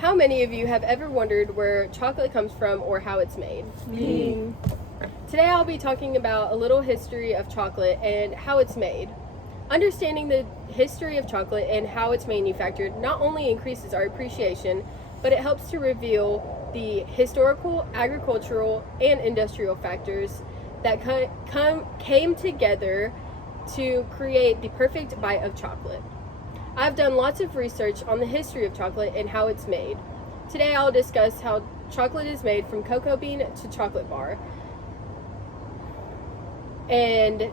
How many of you have ever wondered where chocolate comes from or how it's made? Me. Today I'll be talking about a little history of chocolate and how it's made. Understanding the history of chocolate and how it's manufactured not only increases our appreciation, but it helps to reveal the historical, agricultural, and industrial factors that came together to create the perfect bite of chocolate. I've done lots of research on the history of chocolate and how it's made. Today I'll discuss how chocolate is made from cocoa bean to chocolate bar. And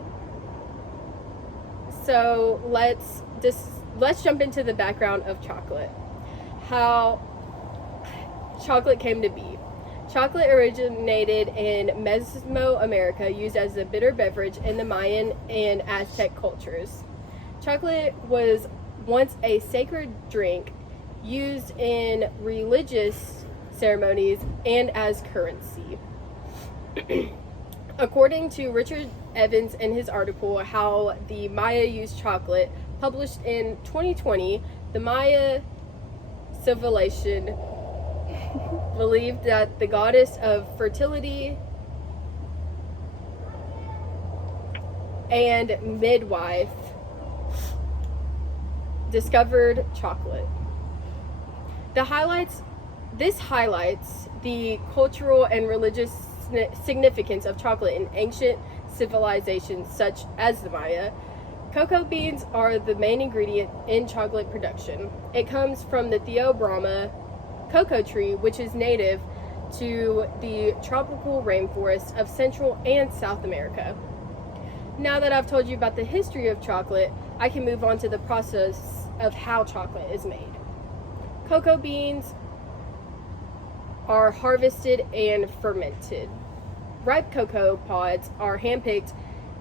so let's jump into the background of chocolate. How chocolate came to be. Chocolate originated in Mesoamerica, used as a bitter beverage in the Mayan and Aztec cultures. Chocolate was once a sacred drink used in religious ceremonies and as currency. According to Richard Evans in his article, How the Maya Used Chocolate, published in 2020, the Maya civilization believed that the goddess of fertility and midwife discovered chocolate. This highlights the cultural and religious significance of chocolate in ancient civilizations such as the Maya. Cocoa beans are the main ingredient in chocolate production. It comes from the Theobroma cocoa tree, which is native to the tropical rainforests of Central and South America. Now that I've told you about the history of chocolate, I can move on to the process of how chocolate is made. Cocoa beans are harvested and fermented. Ripe cocoa pods are handpicked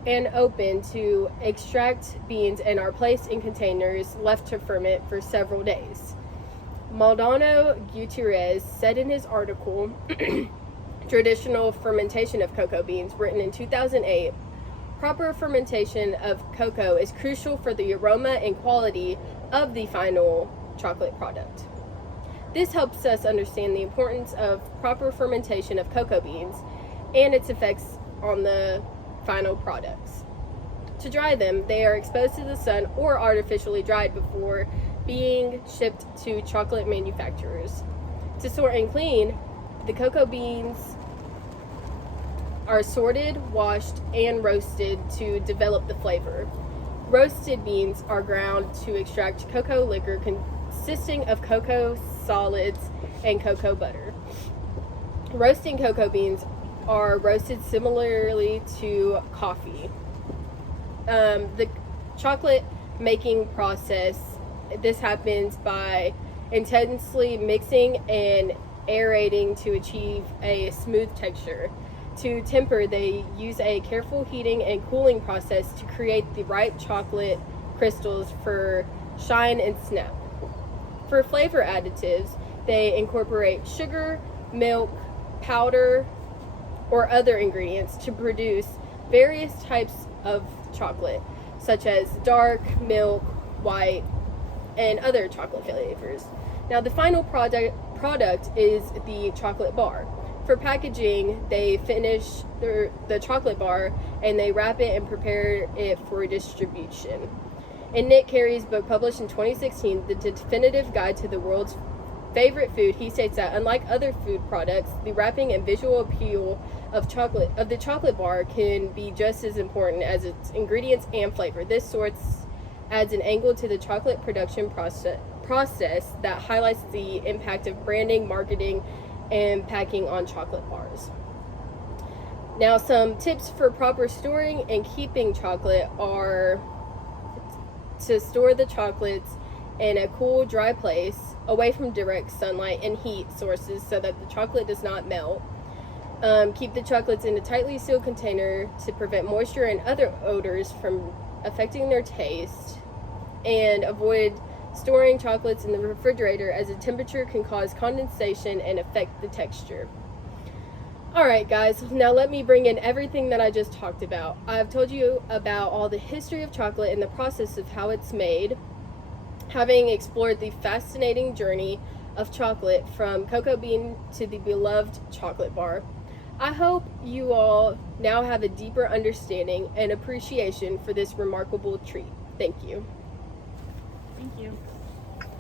and opened to extract beans and are placed in containers left to ferment for several days. Maldonado Gutierrez said in his article, Traditional Fermentation of Cocoa Beans, written in 2008, proper fermentation of cocoa is crucial for the aroma and quality of the final chocolate product. This helps us understand the importance of proper fermentation of cocoa beans and its effects on the final products. To dry them, they are exposed to the sun or artificially dried before being shipped to chocolate manufacturers. To sort and clean, the cocoa beans are sorted, washed, and roasted to develop the flavor. Roasted beans are ground to extract cocoa liquor consisting of cocoa solids and cocoa butter. Roasting cocoa beans are roasted similarly to coffee. The chocolate making process, this happens by intensely mixing and aerating to achieve a smooth texture. To temper, they use a careful heating and cooling process to create the right chocolate crystals for shine and snap. For flavor additives, they incorporate sugar, milk, powder, or other ingredients to produce various types of chocolate, such as dark, milk, white, and other chocolate flavors. Now, the final product is the chocolate bar. For packaging, they finish the chocolate bar and they wrap it and prepare it for distribution. In Nick Carey's book, published in 2016, The Definitive Guide to the World's Favorite Food, he states that unlike other food products, the wrapping and visual appeal of the chocolate bar can be just as important as its ingredients and flavor. This adds an angle to the chocolate production process that highlights the impact of branding, marketing, and packing on chocolate bars. Now, some tips for proper storing and keeping chocolate are to store the chocolates in a cool, dry place, away from direct sunlight and heat sources so that the chocolate does not melt. Keep the chocolates in a tightly sealed container to prevent moisture and other odors from affecting their taste. And avoid storing chocolates in the refrigerator, as the temperature can cause condensation and affect the texture. Alright guys, now let me bring in everything that I just talked about. I've told you about all the history of chocolate and the process of how it's made. Having explored the fascinating journey of chocolate from cocoa bean to the beloved chocolate bar. I hope you all now have a deeper understanding and appreciation for this remarkable treat. Thank you. Thank you.